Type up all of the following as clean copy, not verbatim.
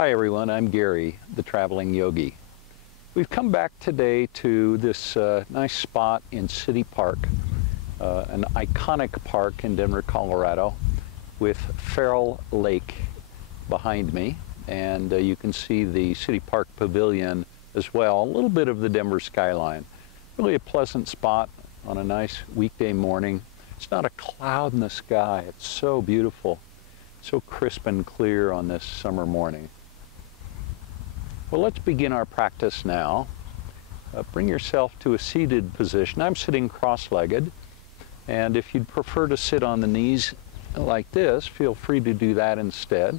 Hi everyone, I'm Gary, the Traveling Yogi. We've come back today to this nice spot in City Park, an iconic park in Denver, Colorado, with Farrell Lake behind me. And you can see the City Park Pavilion as well, a little bit of the Denver skyline. Really a pleasant spot on a nice weekday morning. It's not a cloud in the sky. It's so beautiful, so crisp and clear on this summer morning. Well, let's begin our practice now. Bring yourself to a seated position. I'm sitting cross-legged, and if you'd prefer to sit on the knees like this, feel free to do that instead.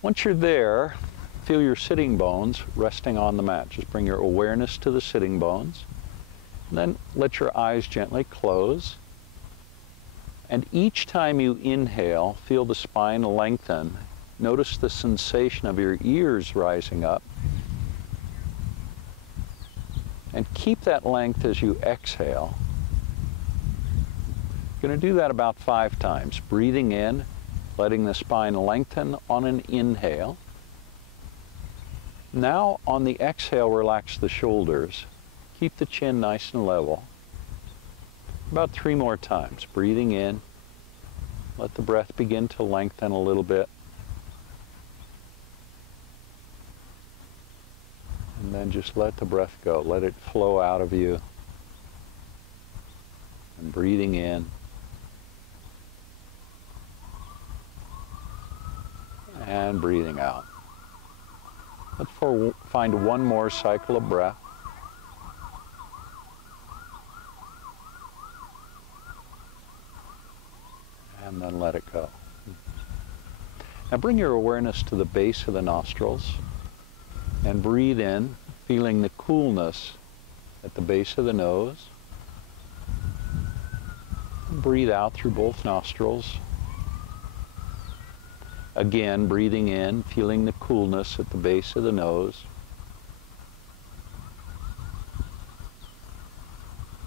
Once you're there, feel your sitting bones resting on the mat. Just bring your awareness to the sitting bones, and then let your eyes gently close. And each time you inhale, feel the spine lengthen. Notice the sensation of your ears rising up. And keep that length as you exhale. You're going to do that about 5 times. Breathing in, letting the spine lengthen on an inhale. Now on the exhale, relax the shoulders. Keep the chin nice and level. About 3 more times. Breathing in, let the breath begin to lengthen a little bit. And then just let the breath go. Let it flow out of you. And breathing in. And breathing out. Let's find one more cycle of breath. And then let it go. Now bring your awareness to the base of the nostrils. And breathe in, feeling the coolness at the base of the nose. And breathe out through both nostrils. Again, breathing in, feeling the coolness at the base of the nose.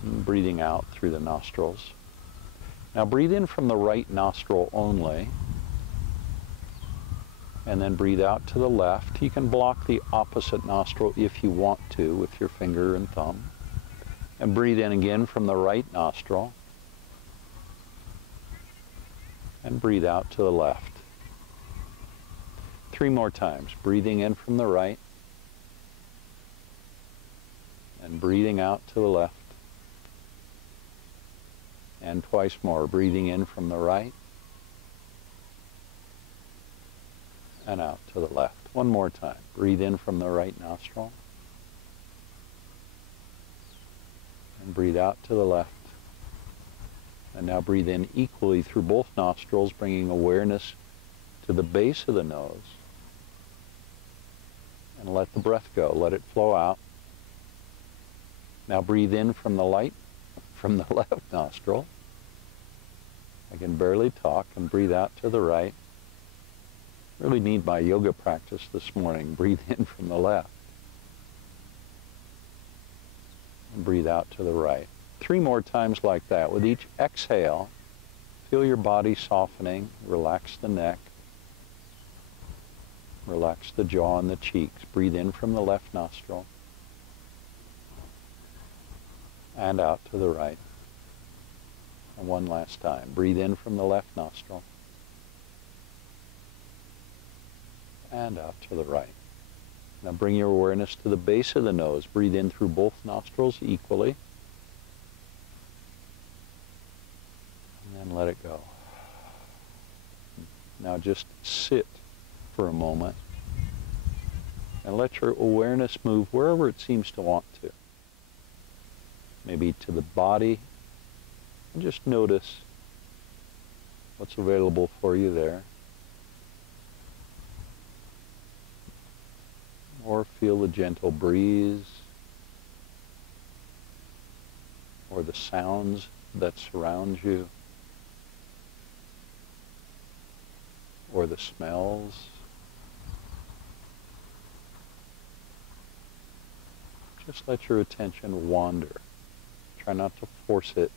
And breathing out through the nostrils. Now breathe in from the right nostril only. And then breathe out to the left. You can block the opposite nostril if you want to with your finger and thumb. And breathe in again from the right nostril. And breathe out to the left. 3 more times. Breathing in from the right. And breathing out to the left. And twice more. Breathing in from the right. And out to the left. 1 more time. Breathe in from the right nostril. And breathe out to the left. And now breathe in equally through both nostrils, bringing awareness to the base of the nose. And let the breath go. Let it flow out. Now breathe in from the left nostril. I can barely talk. And breathe out to the right. Really need my yoga practice this morning. Breathe in from the left. And breathe out to the right. 3 more times like that. With each exhale, feel your body softening. Relax the neck. Relax the jaw and the cheeks. Breathe in from the left nostril. And out to the right. And one last time. Breathe in from the left nostril. And out to the right. Now bring your awareness to the base of the nose. Breathe in through both nostrils equally. And then let it go. Now just sit for a moment and let your awareness move wherever it seems to want to. Maybe to the body. And just notice what's available for you there. Or feel the gentle breeze, or the sounds that surround you, or the smells. Just let your attention wander. Try not to force it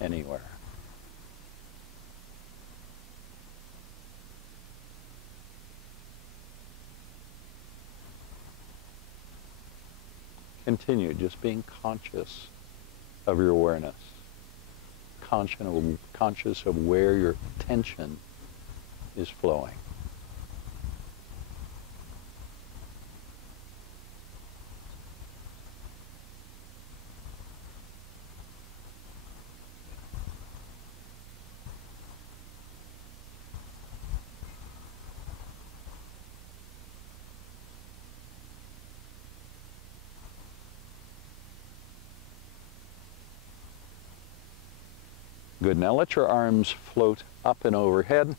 anywhere. Continue just being conscious of your awareness, conscious of where your attention is flowing. Good. Now let your arms float up and overhead.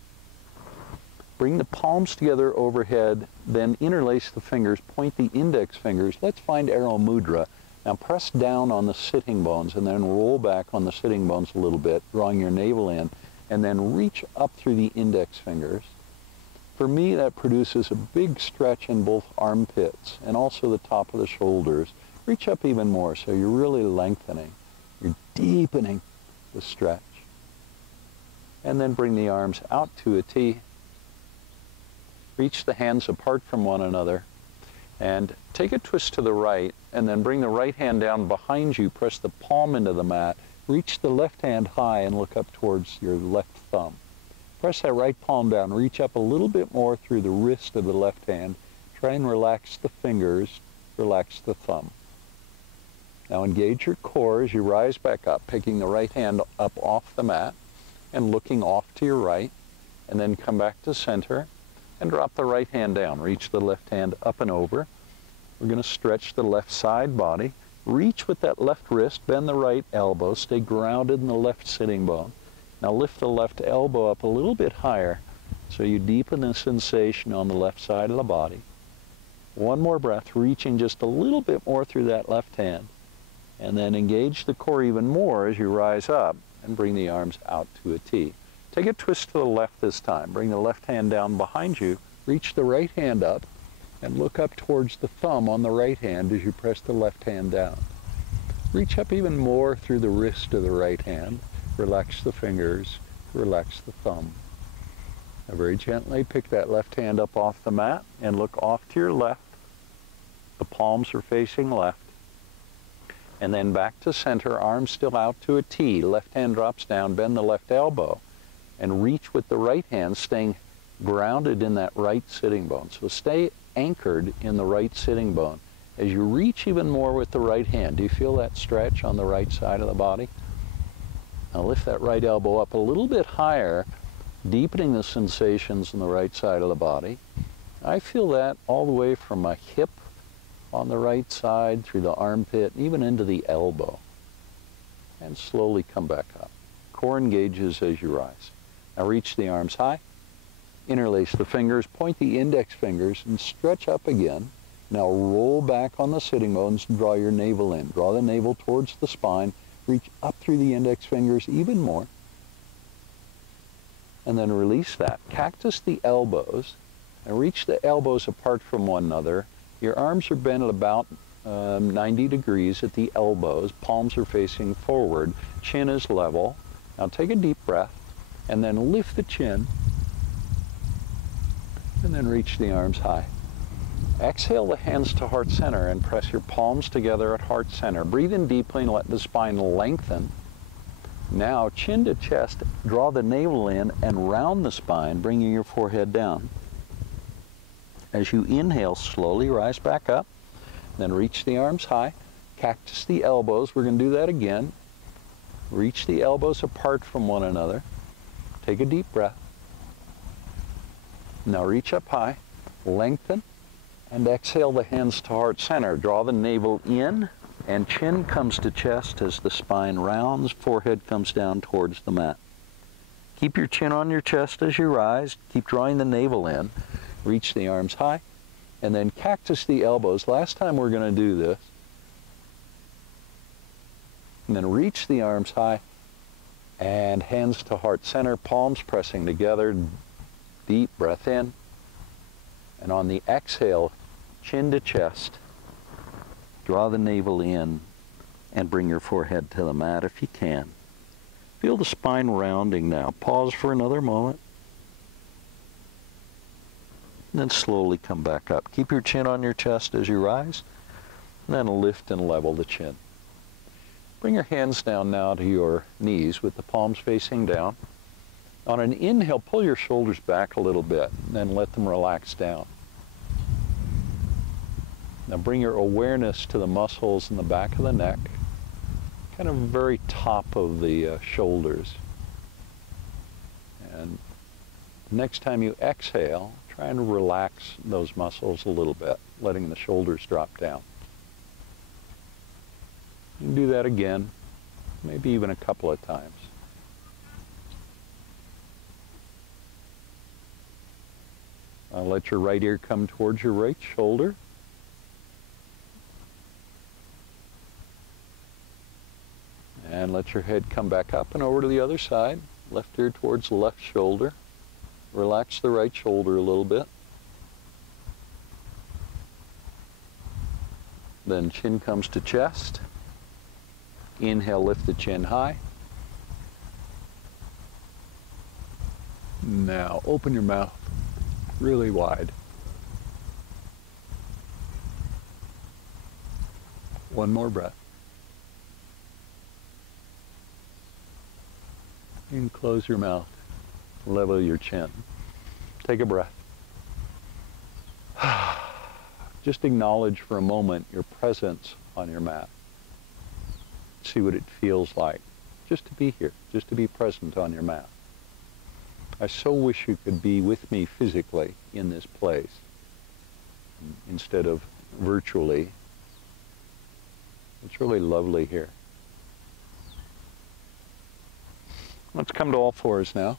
Bring the palms together overhead, then interlace the fingers, point the index fingers. Let's find Arrow Mudra. Now press down on the sitting bones and then roll back on the sitting bones a little bit, drawing your navel in, and then reach up through the index fingers. For me, that produces a big stretch in both armpits and also the top of the shoulders. Reach up even more, so you're really lengthening. You're deepening the stretch. And then bring the arms out to a T. Reach the hands apart from one another. And take a twist to the right, and then bring the right hand down behind you. Press the palm into the mat. Reach the left hand high and look up towards your left thumb. Press that right palm down. Reach up a little bit more through the wrist of the left hand. Try and relax the fingers. Relax the thumb. Now engage your core as you rise back up, picking the right hand up off the mat and looking off to your right, and then come back to center and drop the right hand down. Reach the left hand up and over. We're going to stretch the left side body. Reach with that left wrist, bend the right elbow, stay grounded in the left sitting bone. Now lift the left elbow up a little bit higher so you deepen the sensation on the left side of the body. One more breath, reaching just a little bit more through that left hand. And then engage the core even more as you rise up and bring the arms out to a T. Take a twist to the left this time. Bring the left hand down behind you. Reach the right hand up and look up towards the thumb on the right hand as you press the left hand down. Reach up even more through the wrist of the right hand. Relax the fingers. Relax the thumb. Now very gently pick that left hand up off the mat and look off to your left. The palms are facing left. And then back to center, arms still out to a T. Left hand drops down, bend the left elbow, and reach with the right hand, staying grounded in that right sitting bone. So stay anchored in the right sitting bone. As you reach even more with the right hand, do you feel that stretch on the right side of the body? Now lift that right elbow up a little bit higher, deepening the sensations on the right side of the body. I feel that all the way from my hip on the right side, through the armpit, even into the elbow. And slowly come back up. Core engages as you rise. Now reach the arms high, interlace the fingers, point the index fingers, and stretch up again. Now roll back on the sitting bones and draw your navel in. Draw the navel towards the spine, reach up through the index fingers even more. And then release that. Cactus the elbows, and reach the elbows apart from one another. Your arms are bent at about 90 degrees at the elbows. Palms are facing forward. Chin is level. Now take a deep breath and then lift the chin and then reach the arms high. Exhale the hands to heart center and press your palms together at heart center. Breathe in deeply and let the spine lengthen. Now chin to chest, draw the navel in and round the spine, bringing your forehead down. As you inhale, slowly rise back up, then reach the arms high, cactus the elbows. We're going to do that again. Reach the elbows apart from one another. Take a deep breath. Now reach up high, lengthen, and exhale the hands to heart center. Draw the navel in, and chin comes to chest as the spine rounds, forehead comes down towards the mat. Keep your chin on your chest as you rise. Keep drawing the navel in. Reach the arms high, and then cactus the elbows. Last time we're going to do this. And then reach the arms high, and hands to heart center, palms pressing together. Deep breath in. And on the exhale, chin to chest. Draw the navel in, and bring your forehead to the mat if you can. Feel the spine rounding now. Pause for another moment. And then slowly come back up. Keep your chin on your chest as you rise. and then lift and level the chin. Bring your hands down now to your knees with the palms facing down. On an inhale, pull your shoulders back a little bit, and then let them relax down. Now bring your awareness to the muscles in the back of the neck, kind of very top of the shoulders. And next time you exhale, try and relax those muscles a little bit, letting the shoulders drop down. You can do that again, maybe even a couple of times. Let your right ear come towards your right shoulder. And let your head come back up and over to the other side. Left ear towards the left shoulder. Relax the right shoulder a little bit. Then chin comes to chest. Inhale, lift the chin high. Now open your mouth really wide. One more breath. And close your mouth. Level your chin. Take a breath. Just acknowledge for a moment your presence on your mat. See what it feels like just to be here, just to be present on your mat. I so wish you could be with me physically in this place instead of virtually. It's really lovely here. Let's come to all fours now.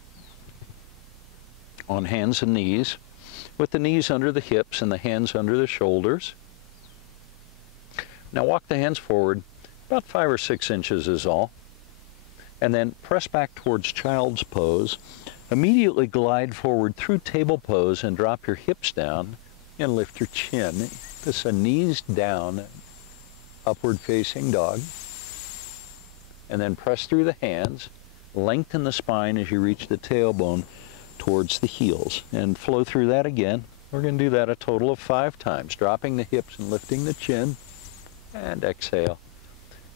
On hands and knees, with the knees under the hips and the hands under the shoulders. Now walk the hands forward, about 5 or 6 inches is all. And then press back towards child's pose. Immediately glide forward through table pose and drop your hips down and lift your chin. This is a knees down, upward facing dog. And then press through the hands. Lengthen the spine as you reach the tailbone towards the heels. And flow through that again. We're going to do that a total of 5 times, dropping the hips and lifting the chin. And exhale.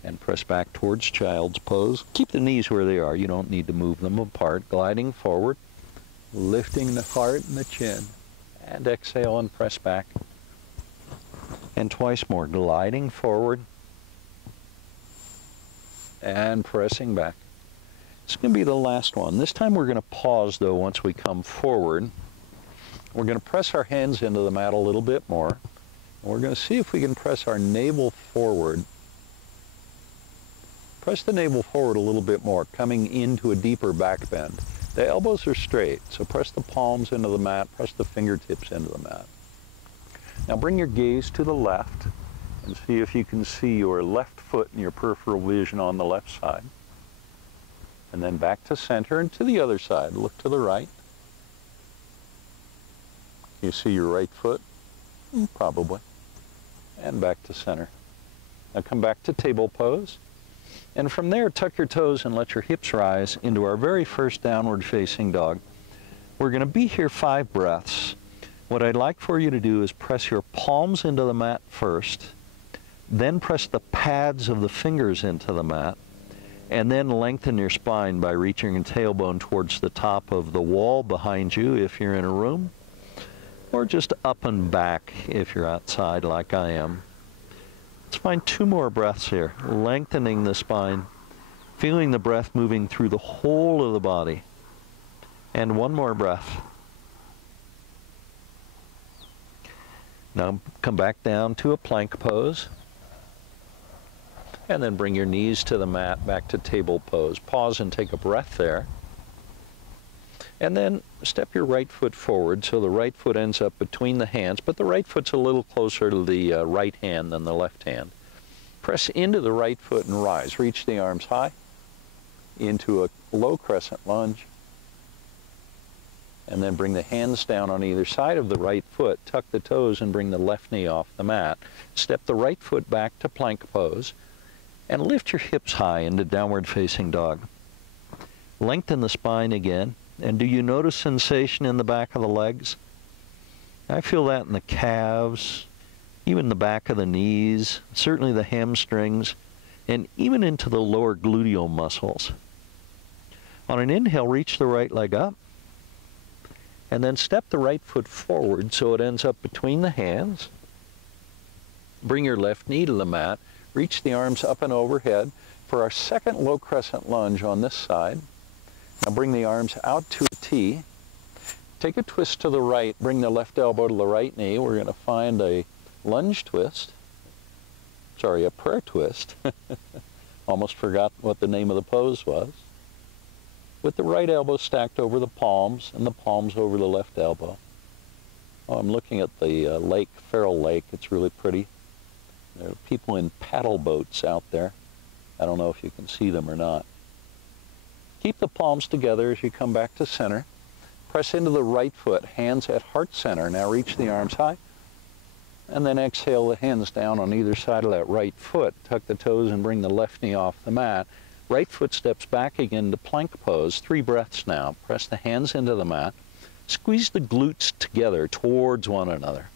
And press back towards child's pose. Keep the knees where they are. You don't need to move them apart. Gliding forward, lifting the heart and the chin. And exhale and press back. And twice more. Gliding forward. And pressing back. It's going to be the last one. This time we're going to pause, though, once we come forward. We're going to press our hands into the mat a little bit more. And we're going to see if we can press our navel forward. Press the navel forward a little bit more, coming into a deeper back bend. The elbows are straight, so press the palms into the mat, press the fingertips into the mat. Now bring your gaze to the left and see if you can see your left foot in your peripheral vision on the left side. And then back to center and to the other side. Look to the right. You see your right foot? Probably. And back to center. Now come back to table pose. And from there, tuck your toes and let your hips rise into our very first downward facing dog. We're going to be here 5 breaths. What I'd like for you to do is press your palms into the mat first, then press the pads of the fingers into the mat, and then lengthen your spine by reaching your tailbone towards the top of the wall behind you if you're in a room, or just up and back if you're outside like I am. Let's find 2 more breaths here, lengthening the spine, feeling the breath moving through the whole of the body. And 1 more breath. Now come back down to a plank pose. And then bring your knees to the mat, back to table pose. Pause and take a breath there. And then step your right foot forward so the right foot ends up between the hands, but the right foot's a little closer to the right hand than the left hand. Press into the right foot and rise. Reach the arms high into a low crescent lunge. And then bring the hands down on either side of the right foot. Tuck the toes and bring the left knee off the mat. Step the right foot back to plank pose. And lift your hips high into downward facing dog. Lengthen the spine again. And do you notice sensation in the back of the legs? I feel that in the calves, even the back of the knees, certainly the hamstrings, and even into the lower gluteal muscles. On an inhale, reach the right leg up, and then step the right foot forward so it ends up between the hands. Bring your left knee to the mat, reach the arms up and overhead for our second low crescent lunge on this side. Now bring the arms out to a T. Take a twist to the right, bring the left elbow to the right knee. We're going to find a lunge twist. Sorry, a prayer twist. Almost forgot what the name of the pose was. With the right elbow stacked over the palms and the palms over the left elbow. Oh, I'm looking at the lake, Farrell Lake. It's really pretty. There are people in paddle boats out there. I don't know if you can see them or not. Keep the palms together as you come back to center. Press into the right foot, hands at heart center. Now reach the arms high. And then exhale the hands down on either side of that right foot. Tuck the toes and bring the left knee off the mat. Right foot steps back again to plank pose. 3 breaths now. Press the hands into the mat. Squeeze the glutes together towards one another.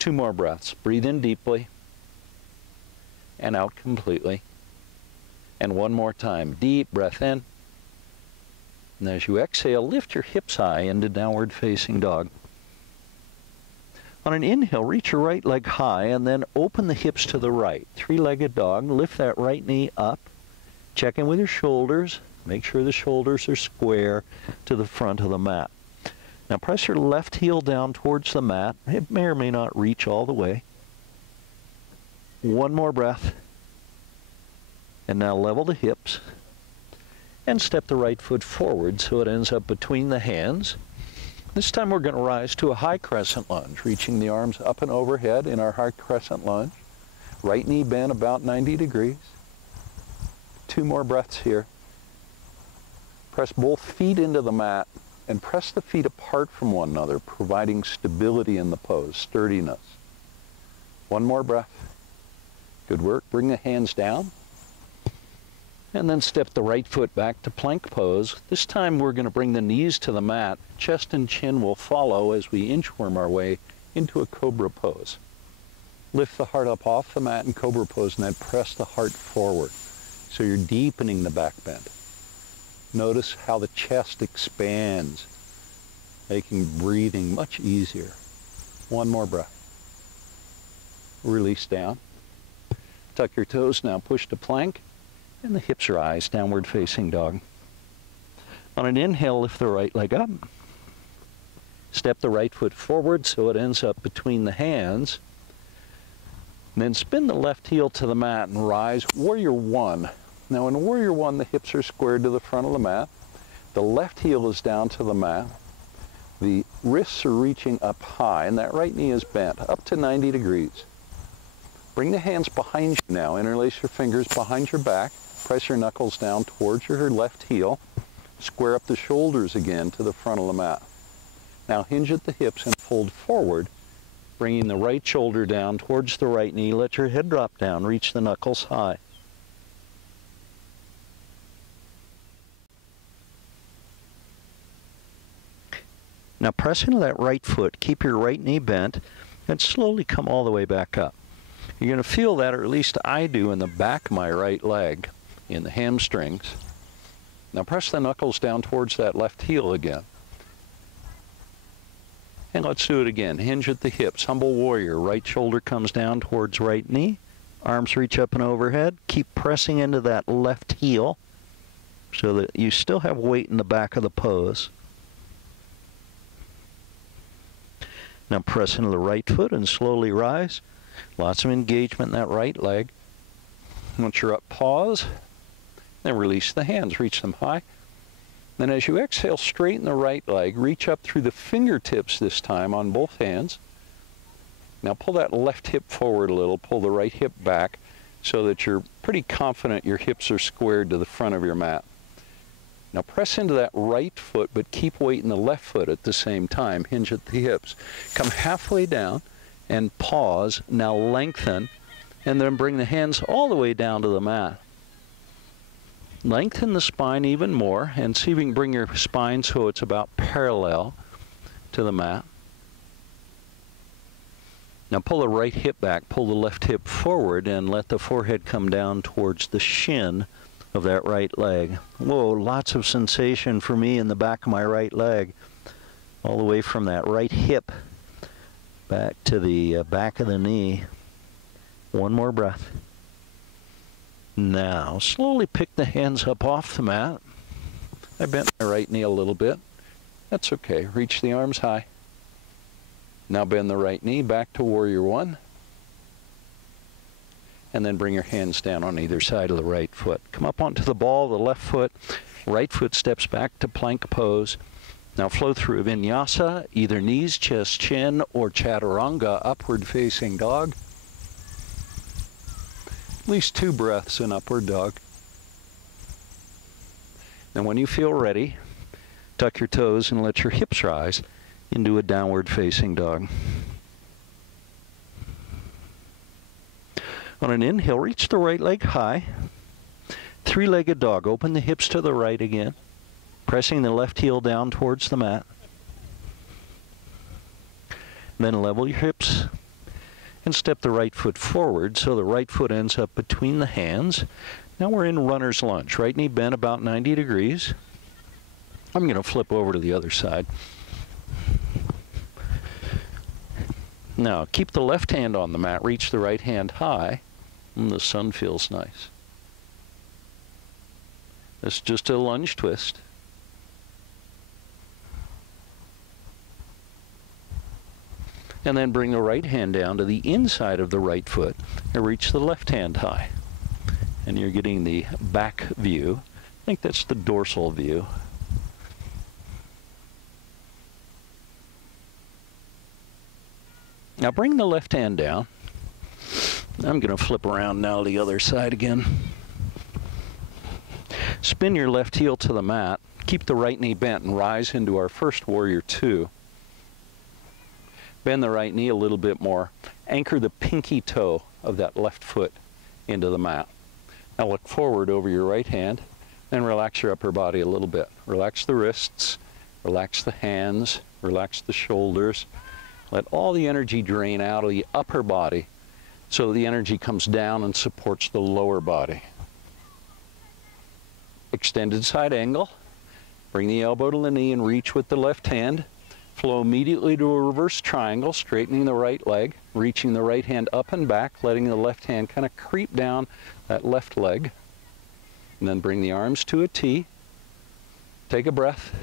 2 more breaths. Breathe in deeply and out completely. And 1 more time. Deep breath in. And as you exhale, lift your hips high into downward facing dog. On an inhale, reach your right leg high and then open the hips to the right. 3-legged dog. Lift that right knee up. Check in with your shoulders. Make sure the shoulders are square to the front of the mat. Now press your left heel down towards the mat. It may or may not reach all the way. 1 more breath. And now level the hips. And step the right foot forward so it ends up between the hands. This time we're going to rise to a high crescent lunge, reaching the arms up and overhead in our high crescent lunge. Right knee bent about 90 degrees. 2 more breaths here. Press both feet into the mat and press the feet apart from one another, providing stability in the pose, sturdiness. 1 more breath. Good work. Bring the hands down. And then step the right foot back to plank pose. This time we're going to bring the knees to the mat. Chest and chin will follow as we inchworm our way into a cobra pose. Lift the heart up off the mat in cobra pose and then press the heart forward. So you're deepening the back bend. Notice how the chest expands, making breathing much easier. 1 more breath. Release down. Tuck your toes now, push to plank. And the hips rise, downward facing dog. On an inhale, lift the right leg up. Step the right foot forward so it ends up between the hands. And then spin the left heel to the mat and rise, Warrior 1. Now in Warrior 1, the hips are squared to the front of the mat. The left heel is down to the mat. The wrists are reaching up high, and that right knee is bent up to 90 degrees. Bring the hands behind you now. Interlace your fingers behind your back. Press your knuckles down towards your left heel. Square up the shoulders again to the front of the mat. Now hinge at the hips and fold forward, bringing the right shoulder down towards the right knee. Let your head drop down. Reach the knuckles high. Now press into that right foot. Keep your right knee bent and slowly come all the way back up. You're going to feel that, or at least I do, in the back of my right leg, in the hamstrings. Now press the knuckles down towards that left heel again. And let's do it again. Hinge at the hips. Humble warrior. Right shoulder comes down towards right knee. Arms reach up and overhead. Keep pressing into that left heel so that you still have weight in the back of the pose. Now press into the right foot and slowly rise. Lots of engagement in that right leg. Once you're up, pause. Then release the hands. Reach them high. Then as you exhale, straighten the right leg. Reach up through the fingertips this time on both hands. Now pull that left hip forward a little. Pull the right hip back so that you're pretty confident your hips are squared to the front of your mat. Now press into that right foot, but keep weight in the left foot at the same time. Hinge at the hips. Come halfway down and pause. Now lengthen, and then bring the hands all the way down to the mat. Lengthen the spine even more, and see if you can bring your spine so it's about parallel to the mat. Now pull the right hip back, pull the left hip forward, and let the forehead come down towards the shin of that right leg. Whoa, lots of sensation for me in the back of my right leg, all the way from that right hip back to the back of the knee. One more breath. Now, slowly pick the hands up off the mat. I bent my right knee a little bit. That's okay. Reach the arms high. Now bend the right knee back to warrior one. And then bring your hands down on either side of the right foot. Come up onto the ball of the left foot. Right foot steps back to plank pose. Now flow through vinyasa, either knees, chest, chin, or chaturanga, upward facing dog. At least 2 breaths in upward dog. Now when you feel ready, tuck your toes and let your hips rise into a downward facing dog. On an inhale, reach the right leg high. 3-legged dog. Open the hips to the right again, pressing the left heel down towards the mat. Then level your hips and step the right foot forward so the right foot ends up between the hands. Now we're in runner's lunge. Right knee bent about 90 degrees. I'm going to flip over to the other side. Now keep the left hand on the mat. Reach the right hand high. The sun feels nice. It's just a lunge twist. And then bring the right hand down to the inside of the right foot and reach the left hand high. And you're getting the back view. I think that's the dorsal view. Now bring the left hand down. I'm going to flip around now to the other side again. Spin your left heel to the mat. Keep the right knee bent and rise into our first warrior two. Bend the right knee a little bit more. Anchor the pinky toe of that left foot into the mat. Now look forward over your right hand and relax your upper body a little bit. Relax the wrists, relax the hands, relax the shoulders. Let all the energy drain out of the upper body so the energy comes down and supports the lower body. Extended side angle. Bring the elbow to the knee and reach with the left hand. Flow immediately to a reverse triangle, straightening the right leg, reaching the right hand up and back, letting the left hand kind of creep down that left leg. And then bring the arms to a T. Take a breath.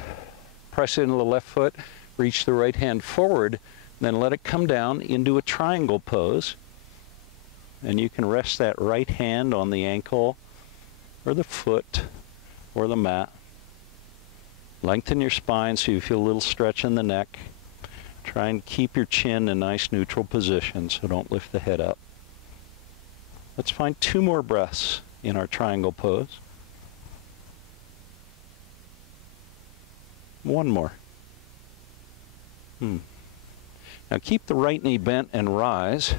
Press into the left foot. Reach the right hand forward. Then let it come down into a triangle pose. And you can rest that right hand on the ankle or the foot or the mat. Lengthen your spine so you feel a little stretch in the neck. Try and keep your chin in a nice neutral position so don't lift the head up. Let's find 2 more breaths in our triangle pose. 1 more. Now keep the right knee bent and rise.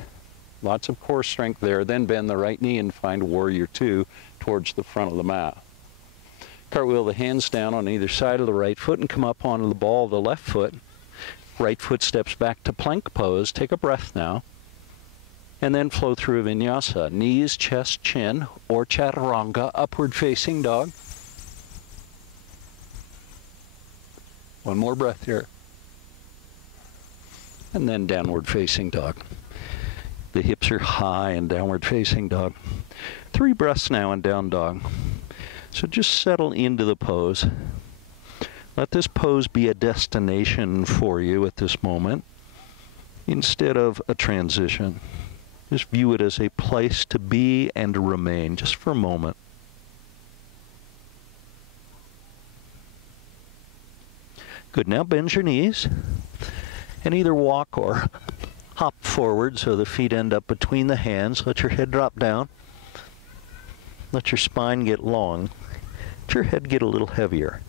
Lots of core strength there. Then bend the right knee and find warrior two towards the front of the mat. Cartwheel the hands down on either side of the right foot and come up onto the ball of the left foot. Right foot steps back to plank pose. Take a breath now. And then flow through vinyasa. Knees, chest, chin, or chaturanga, upward facing dog. 1 more breath here. And then downward facing dog. The hips are high in downward facing dog. 3 breaths now in down dog. So just settle into the pose. Let this pose be a destination for you at this moment instead of a transition. Just view it as a place to be and to remain just for a moment. Good. Now bend your knees and either walk or hop forward so the feet end up between the hands. Let your head drop down. Let your spine get long. Let your head get a little heavier.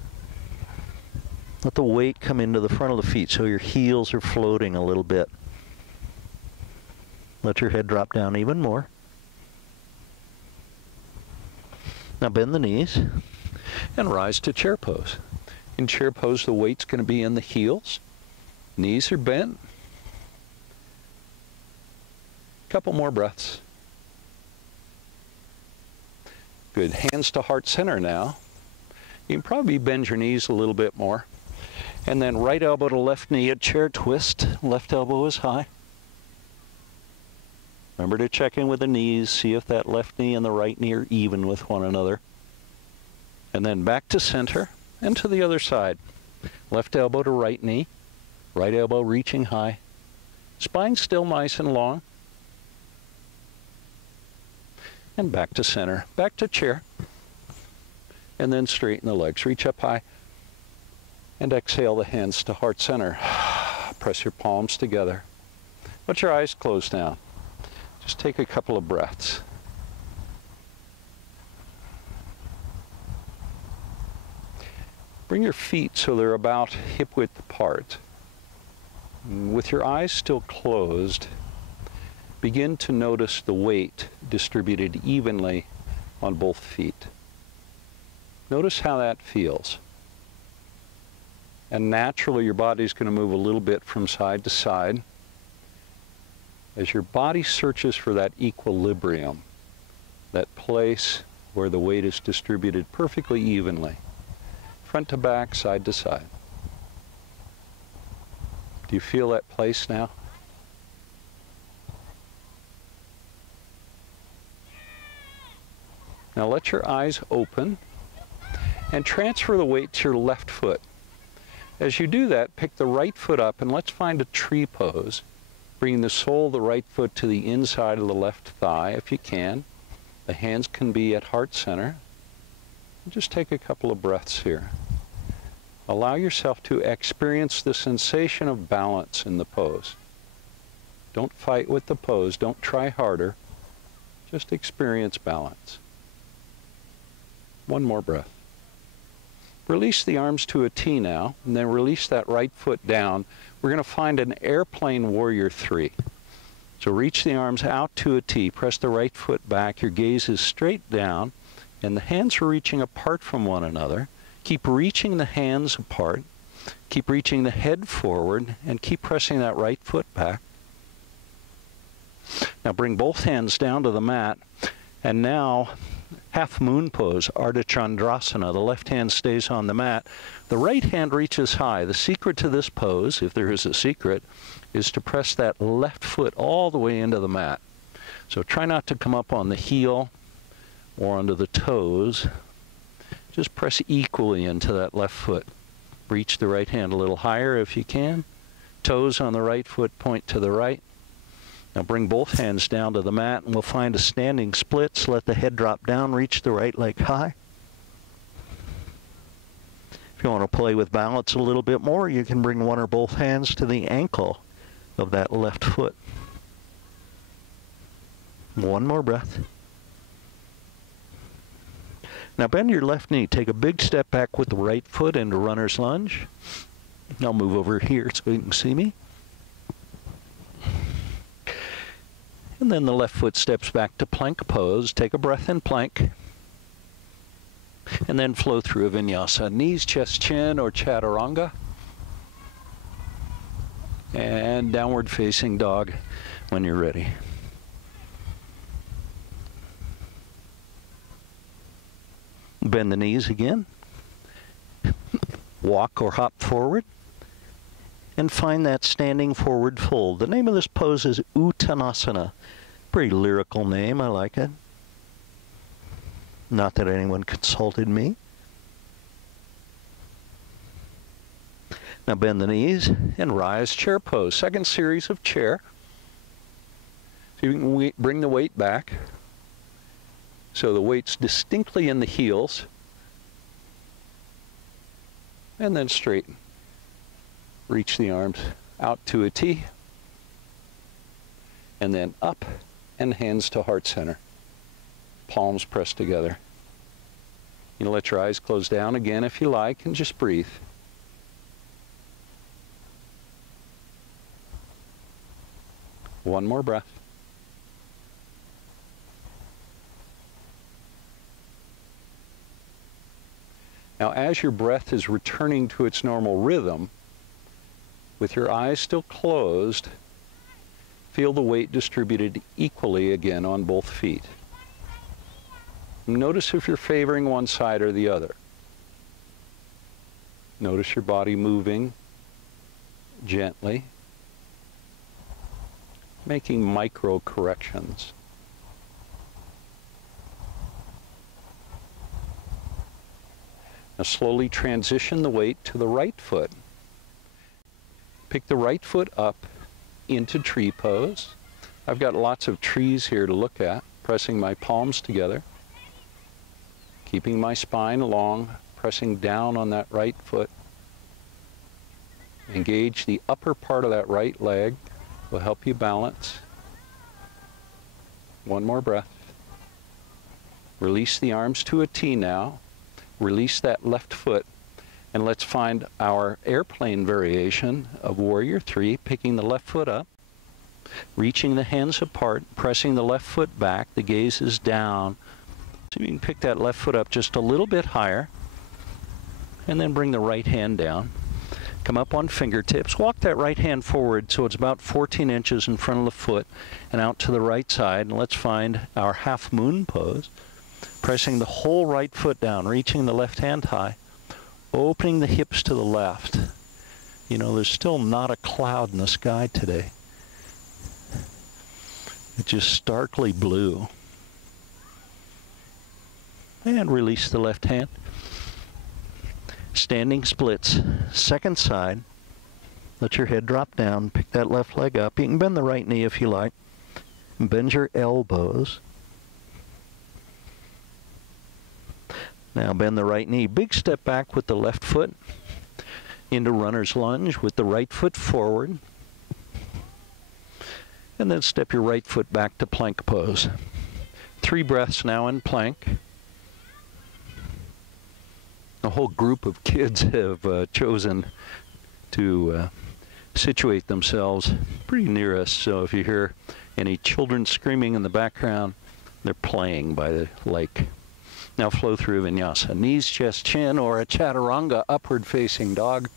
Let the weight come into the front of the feet so your heels are floating a little bit. Let your head drop down even more. Now bend the knees and rise to chair pose. In chair pose, the weight's going to be in the heels. Knees are bent. Couple more breaths. Good. Hands to heart center now. You can probably bend your knees a little bit more. And then right elbow to left knee, a chair twist. Left elbow is high. Remember to check in with the knees, see if that left knee and the right knee are even with one another. And then back to center and to the other side. Left elbow to right knee, right elbow reaching high. Spine still nice and long. And back to center, back to chair. And then straighten the legs, reach up high. And exhale the hands to heart center. Press your palms together. Let your eyes close down. Just take a couple of breaths. Bring your feet so they're about hip width apart. With your eyes still closed, begin to notice the weight distributed evenly on both feet. Notice how that feels. And naturally your body's going to move a little bit from side to side. As your body searches for that equilibrium, that place where the weight is distributed perfectly evenly, front to back, side to side. Do you feel that place now? Now let your eyes open and transfer the weight to your left foot. As you do that, pick the right foot up and let's find a tree pose. Bring the sole of the right foot to the inside of the left thigh if you can. The hands can be at heart center. Just take a couple of breaths here. Allow yourself to experience the sensation of balance in the pose. Don't fight with the pose. Don't try harder. Just experience balance. One more breath. Release the arms to a T now, and then release that right foot down. We're going to find an airplane warrior 3. So reach the arms out to a T. Press the right foot back. Your gaze is straight down, and the hands are reaching apart from one another. Keep reaching the hands apart. Keep reaching the head forward, and keep pressing that right foot back. Now bring both hands down to the mat, and now half moon pose, Ardha Chandrasana. The left hand stays on the mat. The right hand reaches high. The secret to this pose, if there is a secret, is to press that left foot all the way into the mat. So try not to come up on the heel or onto the toes. Just press equally into that left foot. Reach the right hand a little higher if you can. Toes on the right foot point to the right. Now bring both hands down to the mat and we'll find a standing splits. Let the head drop down, reach the right leg high. If you want to play with balance a little bit more, you can bring one or both hands to the ankle of that left foot. One more breath. Now bend your left knee. Take a big step back with the right foot into runner's lunge. I'll move over here so you can see me. And then the left foot steps back to plank pose. Take a breath in plank. And then flow through a vinyasa. Knees, chest, chin, or chaturanga. And downward facing dog when you're ready. Bend the knees again. Walk or hop forward. And find that standing forward fold. The name of this pose is Uttanasana. Pretty lyrical name, I like it. Not that anyone consulted me. Now bend the knees and rise, chair pose. Second series of chair. So you can bring the weight back. So the weight's distinctly in the heels. And then straighten. Reach the arms out to a T. And then up and hands to heart center. Palms pressed together. You know, let your eyes close down again if you like and just breathe. One more breath. Now, as your breath is returning to its normal rhythm, with your eyes still closed, Feel the weight distributed equally again on both feet. Notice if you're favoring one side or the other. Notice your body moving gently, making micro corrections. Now slowly transition the weight to the right foot. Pick the right foot up into tree pose. I've got lots of trees here to look at, pressing my palms together, keeping my spine long, pressing down on that right foot. Engage the upper part of that right leg, will help you balance. One more breath. Release the arms to a T now. Release that left foot, and let's find our airplane variation of Warrior 3, picking the left foot up, reaching the hands apart, pressing the left foot back, the gaze is down. So you can pick that left foot up just a little bit higher, and then bring the right hand down. Come up on fingertips, walk that right hand forward so it's about 14 inches in front of the foot and out to the right side, and let's find our half moon pose. Pressing the whole right foot down, reaching the left hand high, opening the hips to the left. You know, there's still not a cloud in the sky today. It's just starkly blue. And release the left hand. Standing splits, second side. Let your head drop down, pick that left leg up. You can bend the right knee if you like. Bend your elbows. Now bend the right knee. Big step back with the left foot into runner's lunge with the right foot forward. And then step your right foot back to plank pose. 3 breaths now in plank. A whole group of kids have chosen to situate themselves pretty near us. So if you hear any children screaming in the background, they're playing by the lake. Now flow through vinyasa. Knees, chest, chin, or a chaturanga, upward facing dog.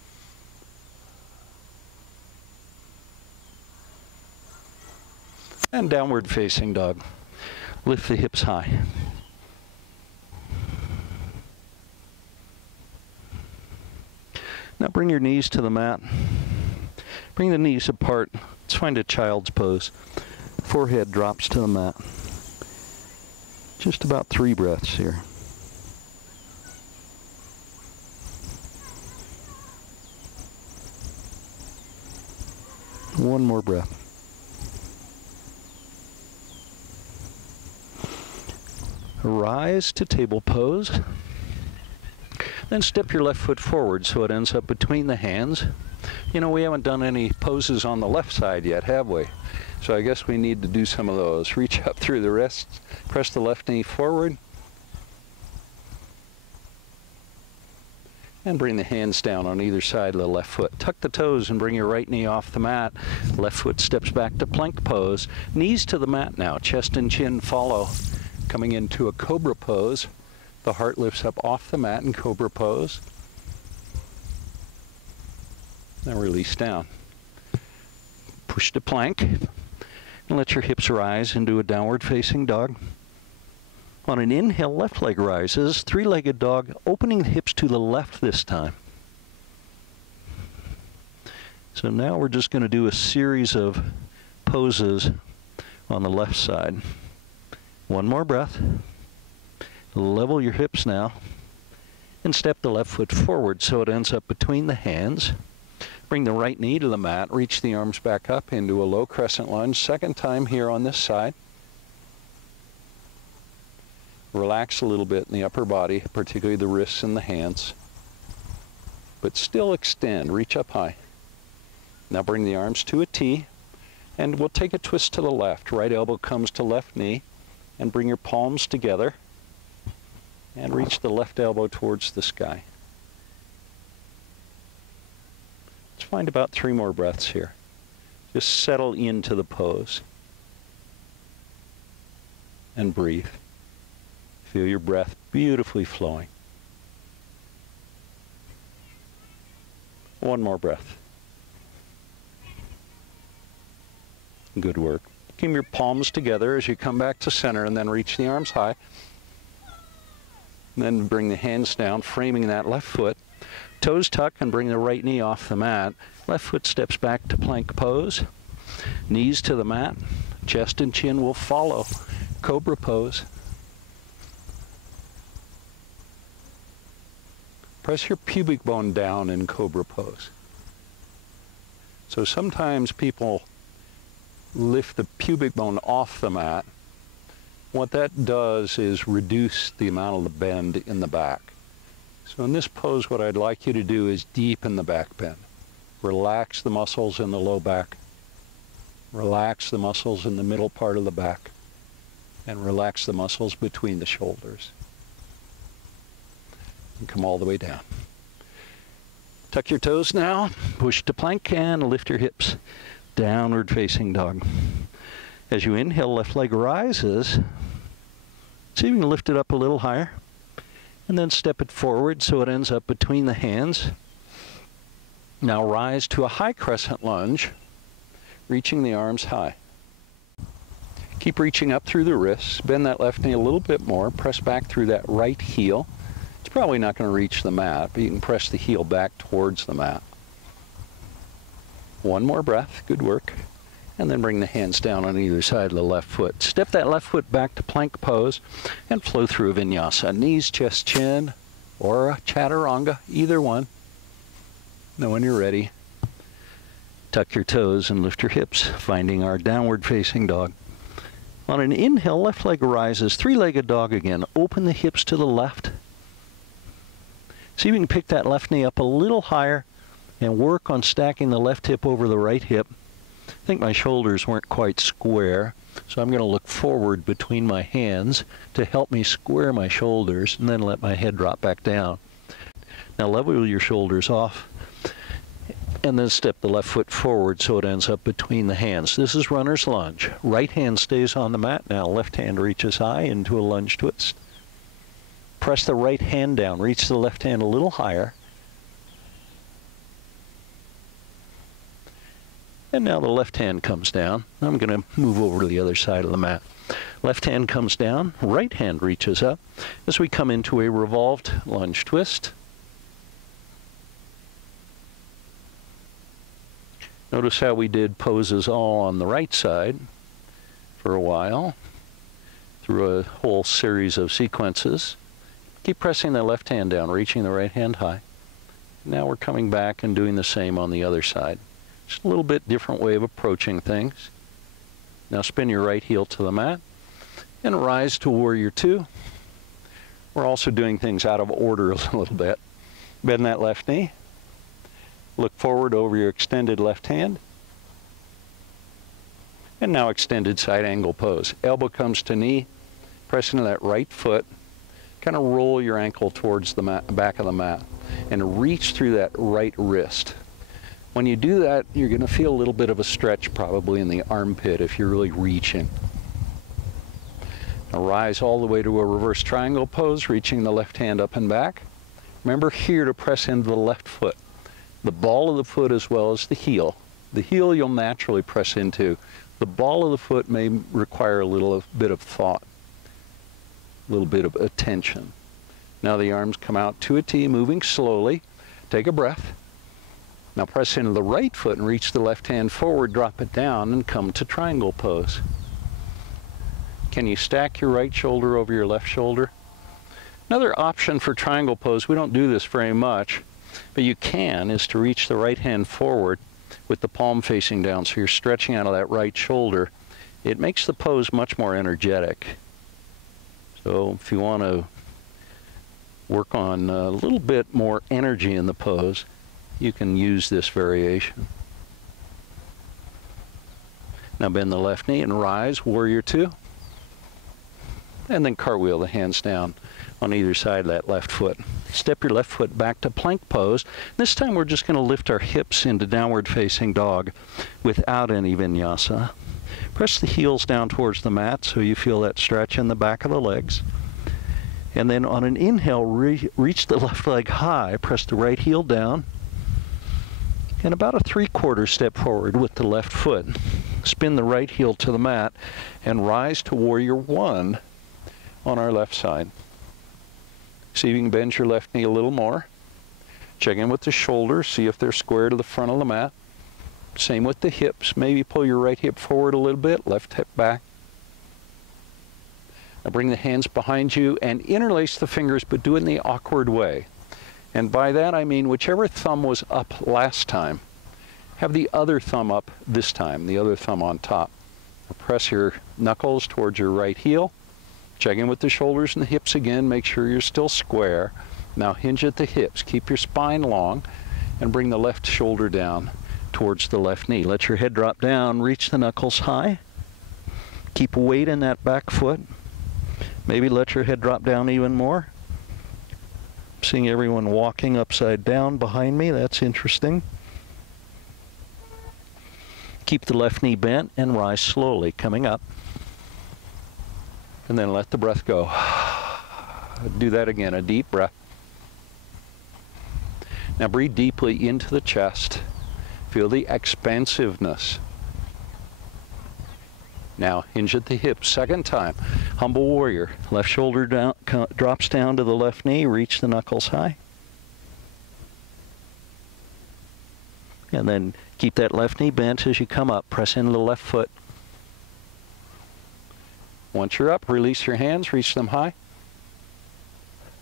And downward facing dog. Lift the hips high. Now bring your knees to the mat. Bring the knees apart. Let's find a child's pose. Forehead drops to the mat. Just about 3 breaths here. One more breath. Rise to table pose. Then step your left foot forward so it ends up between the hands. You know, we haven't done any poses on the left side yet, have we? So I guess we need to do some of those. Reach up through the wrists, press the left knee forward, and bring the hands down on either side of the left foot. Tuck the toes and bring your right knee off the mat. Left foot steps back to plank pose. Knees to the mat now, chest and chin follow. Coming into a cobra pose. The heart lifts up off the mat in cobra pose. Then release down. Push to plank. And let your hips rise into a downward facing dog. On an inhale, left leg rises, 3-legged dog, opening the hips to the left this time. So now we're just going to do a series of poses on the left side. One more breath. Level your hips now. And step the left foot forward so it ends up between the hands. Bring the right knee to the mat, reach the arms back up into a low crescent lunge. Second time here on this side. Relax a little bit in the upper body, particularly the wrists and the hands. But still extend, reach up high. Now bring the arms to a T, and we'll take a twist to the left. Right elbow comes to left knee, and bring your palms together, and reach the left elbow towards the sky. Let's find about 3 more breaths here. Just settle into the pose. And breathe. Feel your breath beautifully flowing. One more breath. Good work. Keep your palms together as you come back to center and then reach the arms high. And then bring the hands down, framing that left foot. Toes tuck and bring the right knee off the mat. Left foot steps back to plank pose. Knees to the mat. Chest and chin will follow. Cobra pose. Press your pubic bone down in cobra pose. So sometimes people lift the pubic bone off the mat. What that does is reduce the amount of the bend in the back. So in this pose, what I'd like you to do is deepen the back bend. Relax the muscles in the low back. Relax the muscles in the middle part of the back. And relax the muscles between the shoulders. And come all the way down. Tuck your toes now, push to plank and lift your hips. Downward facing dog. As you inhale, left leg rises. See if you can lift it up a little higher. And then step it forward so it ends up between the hands. Now rise to a high crescent lunge, reaching the arms high. Keep reaching up through the wrists. Bend that left knee a little bit more. Press back through that right heel. It's probably not going to reach the mat, but you can press the heel back towards the mat. One more breath. Good work. And then bring the hands down on either side of the left foot. Step that left foot back to plank pose and flow through a vinyasa. Knees, chest, chin, or a chaturanga, either one. Now when you're ready, tuck your toes and lift your hips, finding our downward facing dog. On an inhale, left leg rises, three-legged dog again. Open the hips to the left. See if you can pick that left knee up a little higher and work on stacking the left hip over the right hip. I think my shoulders weren't quite square, so I'm going to look forward between my hands to help me square my shoulders and then let my head drop back down. Now level your shoulders off and then step the left foot forward so it ends up between the hands. This is runner's lunge. Right hand stays on the mat now. Left hand reaches high into a lunge twist. Press the right hand down. Reach the left hand a little higher. And now the left hand comes down. I'm going to move over to the other side of the mat. Left hand comes down, right hand reaches up as we come into a revolved lunge twist. Notice how we did poses all on the right side for a while through a whole series of sequences. Keep pressing the left hand down, reaching the right hand high. Now we're coming back and doing the same on the other side. Just a little bit different way of approaching things. Now spin your right heel to the mat and rise to warrior two. We're also doing things out of order a little bit. Bend that left knee. Look forward over your extended left hand. And now extended side angle pose. Elbow comes to knee. Press into that right foot. Kind of roll your ankle towards the back of the mat and reach through that right wrist. When you do that, you're going to feel a little bit of a stretch probably in the armpit if you're really reaching. Now rise all the way to a reverse triangle pose, reaching the left hand up and back. Remember here to press into the left foot, the ball of the foot as well as the heel. The heel you'll naturally press into. The ball of the foot may require a little bit of thought, a little bit of attention. Now the arms come out to a T, moving slowly. Take a breath. Now press into the right foot and reach the left hand forward, drop it down, and come to triangle pose. Can you stack your right shoulder over your left shoulder? Another option for triangle pose, we don't do this very much, but you can, is to reach the right hand forward with the palm facing down, so you're stretching out of that right shoulder. It makes the pose much more energetic. So if you want to work on a little bit more energy in the pose, you can use this variation. Now bend the left knee and rise, warrior two. And then cartwheel the hands down on either side of that left foot. Step your left foot back to plank pose. This time we're just going to lift our hips into downward facing dog without any vinyasa. Press the heels down towards the mat so you feel that stretch in the back of the legs. And then on an inhale, reach the left leg high, press the right heel down, and about a 3/4 step forward with the left foot. Spin the right heel to the mat and rise to warrior one on our left side. See if you can bend your left knee a little more. Check in with the shoulders, see if they're square to the front of the mat. Same with the hips. Maybe pull your right hip forward a little bit, left hip back. Now bring the hands behind you and interlace the fingers, but do it in the awkward way. And by that I mean whichever thumb was up last time, have the other thumb up this time, the other thumb on top. Now press your knuckles towards your right heel. Check in with the shoulders and the hips again. Make sure you're still square. Now hinge at the hips. Keep your spine long and bring the left shoulder down towards the left knee. Let your head drop down. Reach the knuckles high. Keep weight in that back foot. Maybe let your head drop down even more. I'm seeing everyone walking upside down behind me. That's interesting. Keep the left knee bent and rise slowly, coming up. And then let the breath go. Do that again, a deep breath. Now breathe deeply into the chest. Feel the expansiveness. Now hinge at the hips, second time. Humble warrior. Left shoulder down, drops down to the left knee, reach the knuckles high. And then keep that left knee bent as you come up. Press into the left foot. Once you're up, release your hands, reach them high.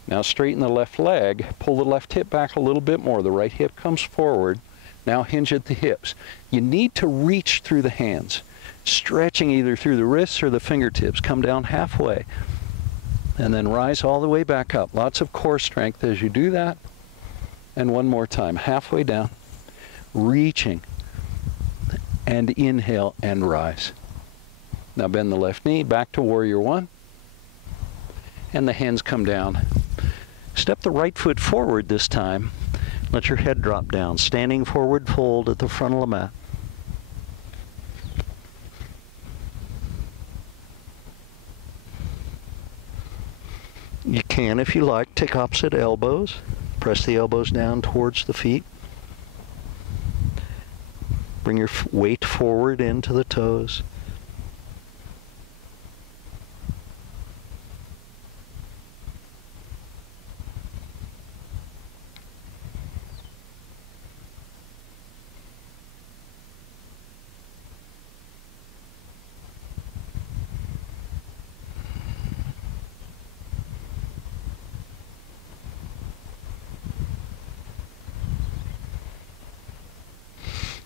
Now straighten the left leg. Pull the left hip back a little bit more. The right hip comes forward. Now hinge at the hips. You need to reach through the hands, stretching either through the wrists or the fingertips. Come down halfway and then rise all the way back up. Lots of core strength as you do that. And one more time, halfway down, reaching, and inhale and rise. Now bend the left knee back to warrior one, and the hands come down. Step the right foot forward this time. Let your head drop down. Standing forward fold at the front of the mat. You can, if you like, take opposite elbows. Press the elbows down towards the feet. Bring your weight forward into the toes.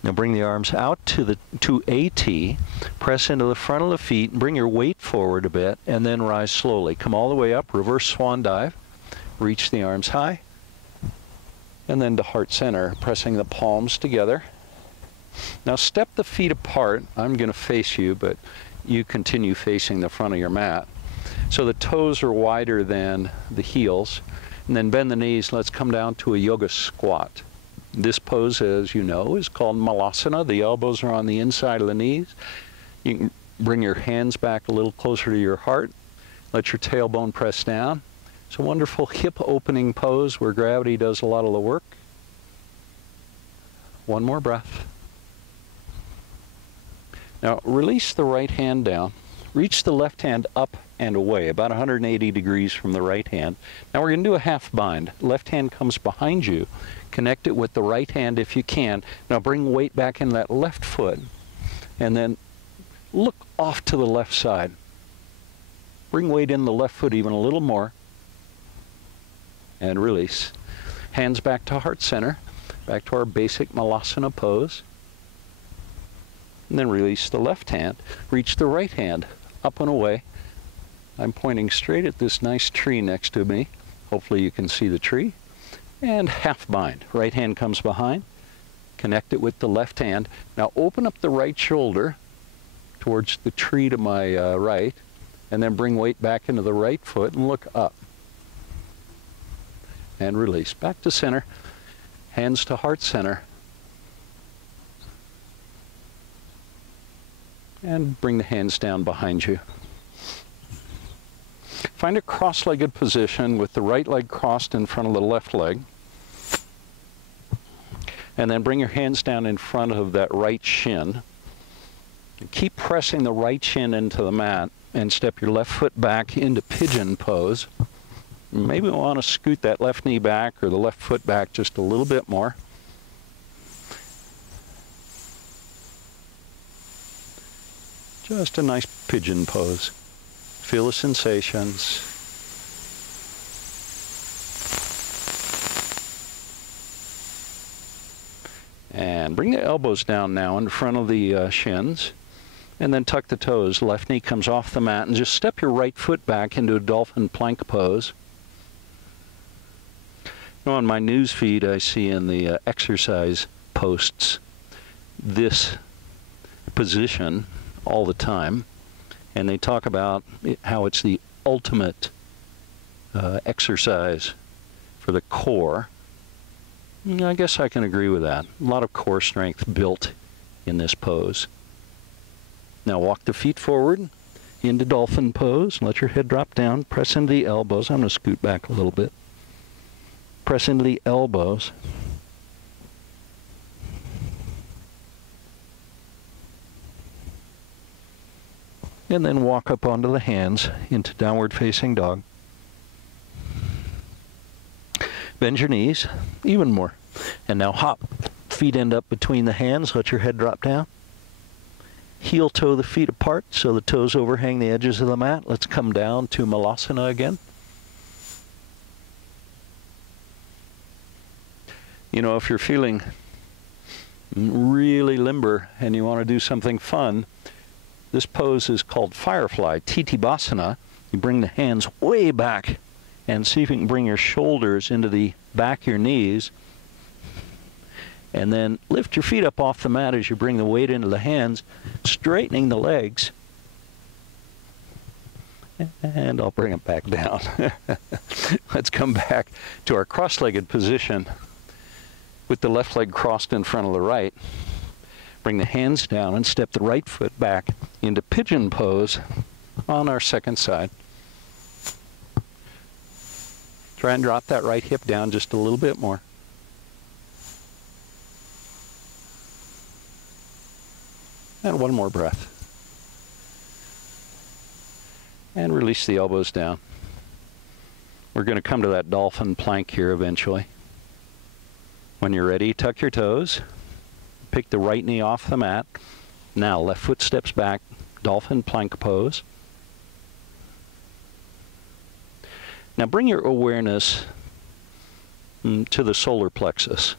Now bring the arms out to a T, press into the front of the feet, and bring your weight forward a bit, and then rise slowly. Come all the way up, reverse swan dive, reach the arms high, and then to heart center, pressing the palms together. Now step the feet apart. I'm going to face you, but you continue facing the front of your mat. So the toes are wider than the heels, and then bend the knees. Let's come down to a yoga squat. This pose, as you know, is called malasana. The elbows are on the inside of the knees. You can bring your hands back a little closer to your heart. Let your tailbone press down. It's a wonderful hip opening pose where gravity does a lot of the work. One more breath. Now release the right hand down. Reach the left hand up and away, about 180 degrees from the right hand. Now we're going to do a half bind. Left hand comes behind you. Connect it with the right hand if you can. Now bring weight back in that left foot and then look off to the left side. Bring weight in the left foot even a little more and release. Hands back to heart center, back to our basic malasana pose. And then release the left hand. Reach the right hand up and away. I'm pointing straight at this nice tree next to me. Hopefully you can see the tree. And half bind. Right hand comes behind. Connect it with the left hand. Now open up the right shoulder towards the tree to my right, and then bring weight back into the right foot and look up. And release. Back to center. Hands to heart center. And bring the hands down behind you. Find a cross-legged position with the right leg crossed in front of the left leg. And then bring your hands down in front of that right shin. Keep pressing the right shin into the mat and step your left foot back into pigeon pose. Maybe we want to scoot that left knee back or the left foot back just a little bit more. Just a nice pigeon pose. Feel the sensations. And bring the elbows down now in front of the shins. And then tuck the toes. Left knee comes off the mat and just step your right foot back into a dolphin plank pose. Now on my news feed I see in the exercise posts this position all the time, and they talk about how it's the ultimate exercise for the core. I guess I can agree with that. A lot of core strength built in this pose. Now walk the feet forward into dolphin pose. Let your head drop down. Press into the elbows. I'm going to scoot back a little bit. Press into the elbows. And then walk up onto the hands into downward facing dog. Bend your knees even more. And now hop. Feet end up between the hands. Let your head drop down. Heel toe the feet apart so the toes overhang the edges of the mat. Let's come down to Malasana again. You know, if you're feeling really limber and you want to do something fun, this pose is called Firefly, Titibasana. You bring the hands way back and see if you can bring your shoulders into the back of your knees. And then lift your feet up off the mat as you bring the weight into the hands, straightening the legs. And I'll bring them back down. Let's come back to our cross-legged position with the left leg crossed in front of the right. Bring the hands down and step the right foot back into pigeon pose on our second side. Try and drop that right hip down just a little bit more. And one more breath. And release the elbows down. We're going to come to that dolphin plank here eventually. When you're ready, tuck your toes. Pick the right knee off the mat. Now left foot steps back, dolphin plank pose. Now bring your awareness to the solar plexus,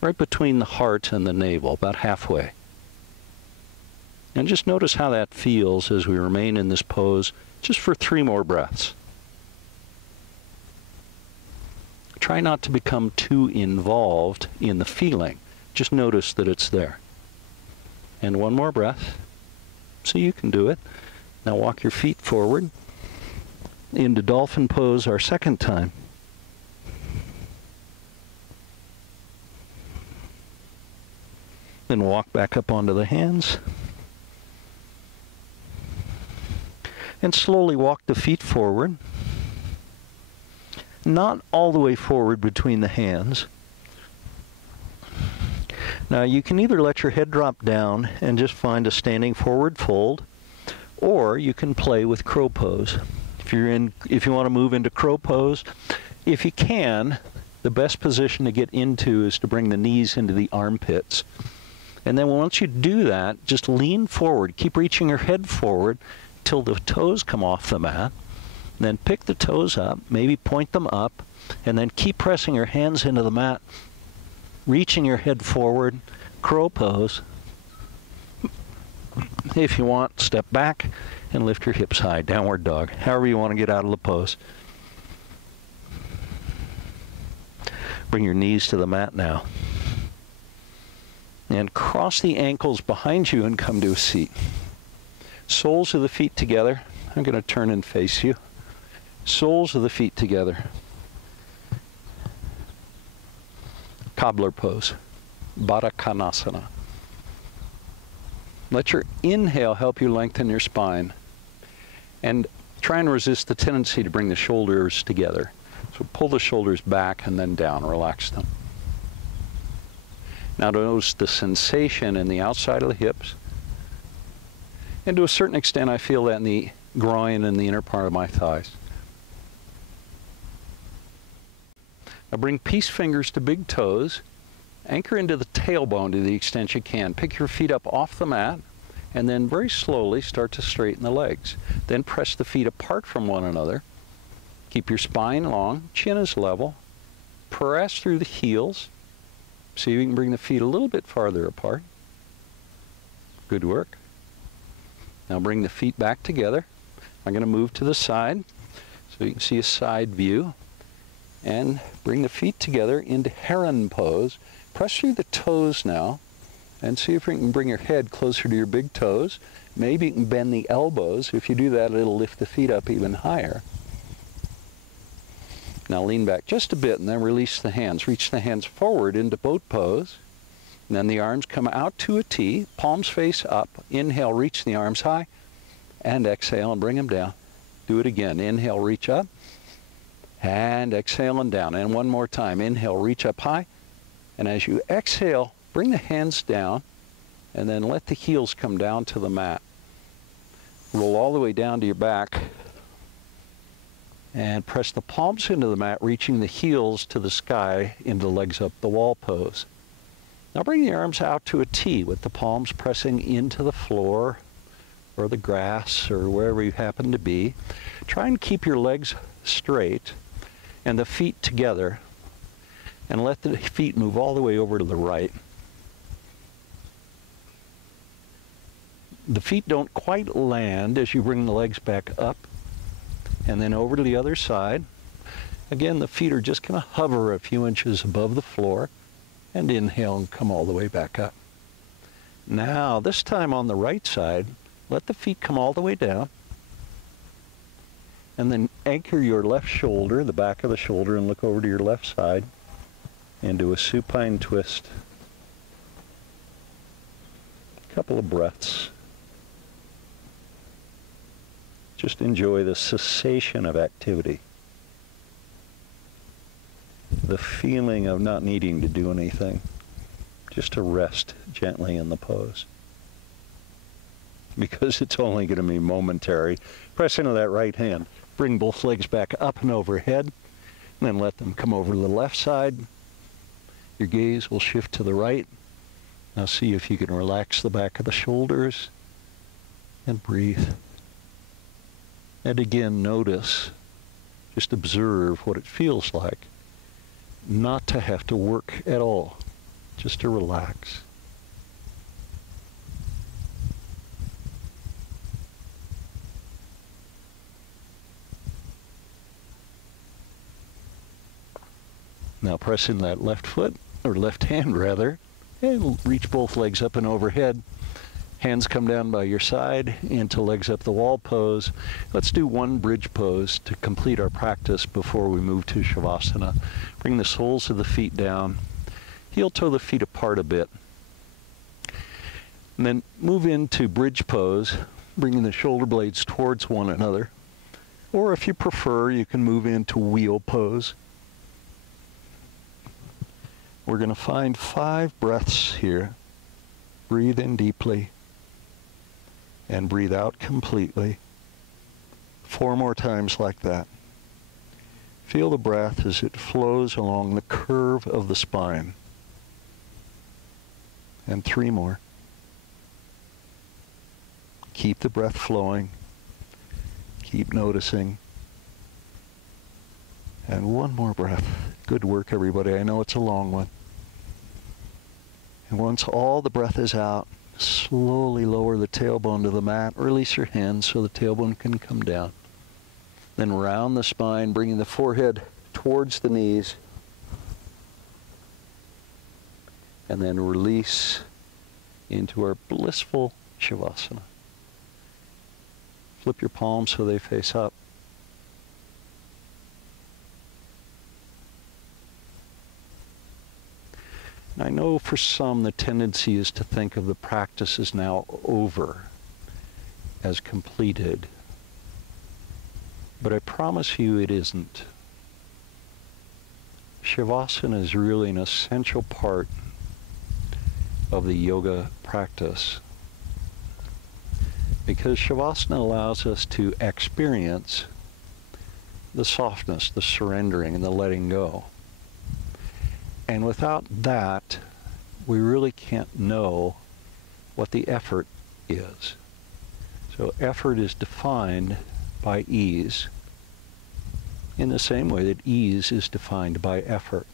right between the heart and the navel, about halfway. And just notice how that feels as we remain in this pose just for 3 more breaths. Try not to become too involved in the feeling. Just notice that it's there. And 1 more breath. So you can do it. Now walk your feet forward into dolphin pose our second time. Then walk back up onto the hands. And slowly walk the feet forward. Not all the way forward between the hands. Now you can either let your head drop down and just find a standing forward fold, or you can play with crow pose. If you want to move into crow pose, if you can, the best position to get into is to bring the knees into the armpits. And then once you do that, just lean forward. Keep reaching your head forward till the toes come off the mat. Then pick the toes up, maybe point them up, and then keep pressing your hands into the mat, reaching your head forward, crow pose. If you want, step back and lift your hips high, downward dog, however you want to get out of the pose. Bring your knees to the mat now. And cross the ankles behind you and come to a seat. Soles of the feet together. I'm going to turn and face you. Soles of the feet together. Cobbler pose. Baddha Konasana. Let your inhale help you lengthen your spine. And try and resist the tendency to bring the shoulders together. So pull the shoulders back and then down. Relax them. Now notice the sensation in the outside of the hips. And to a certain extent, I feel that in the groin and the inner part of my thighs. Now bring peace fingers to big toes. Anchor into the tailbone to the extent you can. Pick your feet up off the mat, and then very slowly start to straighten the legs. Then press the feet apart from one another. Keep your spine long, chin is level. Press through the heels. See if you can bring the feet a little bit farther apart. Good work. Now bring the feet back together. I'm going to move to the side so you can see a side view. And bring the feet together into heron pose. Press through the toes now and see if you can bring your head closer to your big toes. Maybe you can bend the elbows. If you do that, it'll lift the feet up even higher. Now lean back just a bit and then release the hands. Reach the hands forward into boat pose. And then the arms come out to a T, palms face up. Inhale, reach the arms high. And exhale and bring them down. Do it again. Inhale, reach up. And exhale and down. And one more time. Inhale, reach up high. And as you exhale, bring the hands down and then let the heels come down to the mat. Roll all the way down to your back and press the palms into the mat, reaching the heels to the sky into legs up the wall pose. Now bring the arms out to a T with the palms pressing into the floor or the grass or wherever you happen to be. Try and keep your legs straight and the feet together, and let the feet move all the way over to the right. The feet don't quite land as you bring the legs back up and then over to the other side. Again, the feet are just going to hover a few inches above the floor, and inhale and come all the way back up. Now, this time on the right side, let the feet come all the way down. And then anchor your left shoulder, the back of the shoulder, and look over to your left side into a supine twist. A couple of breaths. Just enjoy the cessation of activity. The feeling of not needing to do anything. Just to rest gently in the pose. Because it's only going to be momentary. Press into that right hand. Bring both legs back up and overhead, and then let them come over to the left side. Your gaze will shift to the right. Now see if you can relax the back of the shoulders and breathe. And again, notice, just observe what it feels like not to have to work at all, just to relax. Now press in that left foot, or left hand rather, and reach both legs up and overhead. Hands come down by your side into legs up the wall pose. Let's do one bridge pose to complete our practice before we move to Shavasana. Bring the soles of the feet down. Heel toe the feet apart a bit. And then move into bridge pose, bringing the shoulder blades towards one another. Or if you prefer, you can move into wheel pose. We're going to find 5 breaths here. Breathe in deeply and breathe out completely. 4 more times like that. Feel the breath as it flows along the curve of the spine. And 3 more. Keep the breath flowing. Keep noticing. And 1 more breath. Good work, everybody. I know it's a long one. And once all the breath is out, slowly lower the tailbone to the mat. Release your hands so the tailbone can come down. Then round the spine, bringing the forehead towards the knees. And then release into our blissful Shavasana. Flip your palms so they face up. And I know for some the tendency is to think of the practice as now over, as completed. But I promise you it isn't. Shavasana is really an essential part of the yoga practice. because Shavasana allows us to experience the softness, the surrendering, and the letting go. And without that, we really can't know what the effort is. So effort is defined by ease in the same way that ease is defined by effort.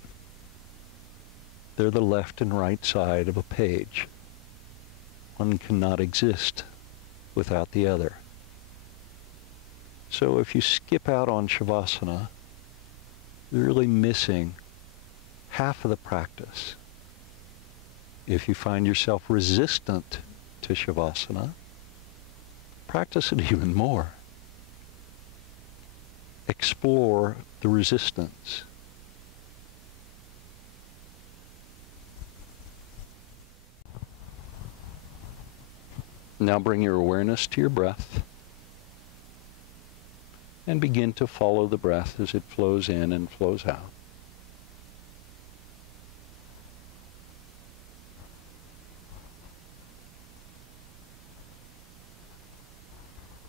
They're the left and right side of a page. One cannot exist without the other. So if you skip out on Shavasana, you're really missing half of the practice. If you find yourself resistant to Shavasana, practice it even more. Explore the resistance. Now bring your awareness to your breath and begin to follow the breath as it flows in and flows out.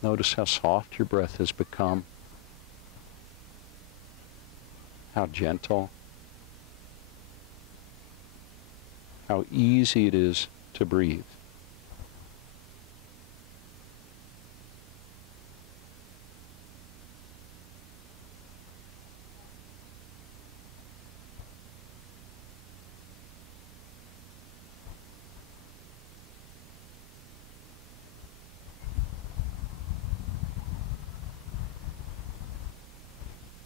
Notice how soft your breath has become, how gentle, how easy it is to breathe.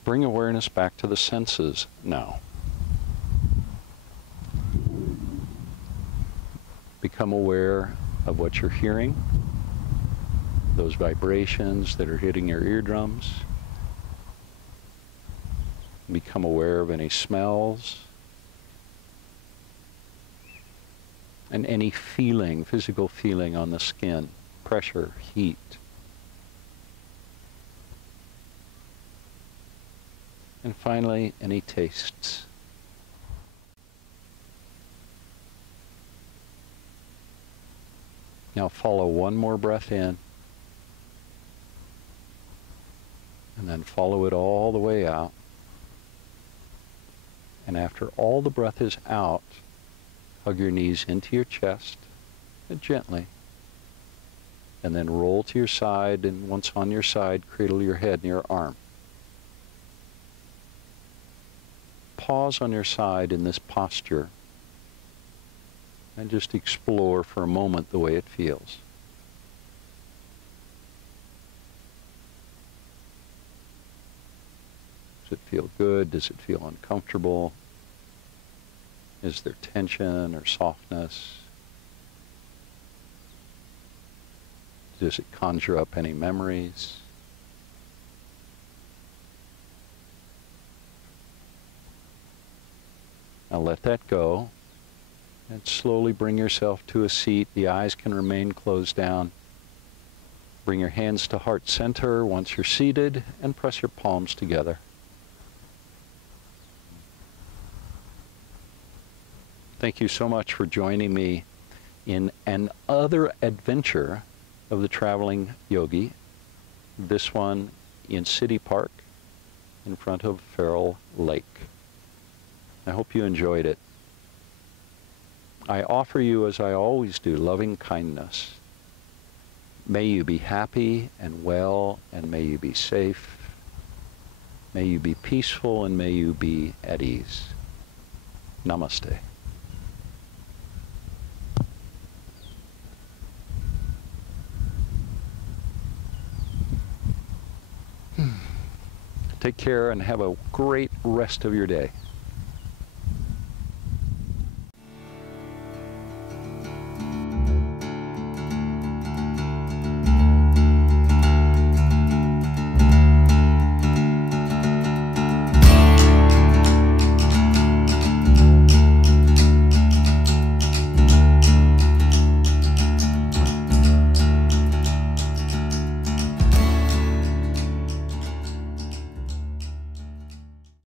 Bring awareness back to the senses now. Become aware of what you're hearing, those vibrations that are hitting your eardrums. Become aware of any smells and any feeling, physical feeling on the skin, pressure, heat. And finally, any tastes. Now follow one more breath in, and then follow it all the way out. And after all the breath is out, hug your knees into your chest, gently. And then roll to your side, and once on your side, cradle your head in your arm. Pause on your side in this posture and just explore for a moment the way it feels. Does it feel good? Does it feel uncomfortable? Is there tension or softness? Does it conjure up any memories? Now let that go and slowly bring yourself to a seat. The eyes can remain closed down. Bring your hands to heart center once you're seated and press your palms together. Thank you so much for joining me in another adventure of the traveling yogi. This one in City Park in front of Farrell Lake. I hope you enjoyed it. I offer you, as I always do, loving kindness. May you be happy and well, and may you be safe. May you be peaceful, and may you be at ease. Namaste. Take care and have a great rest of your day.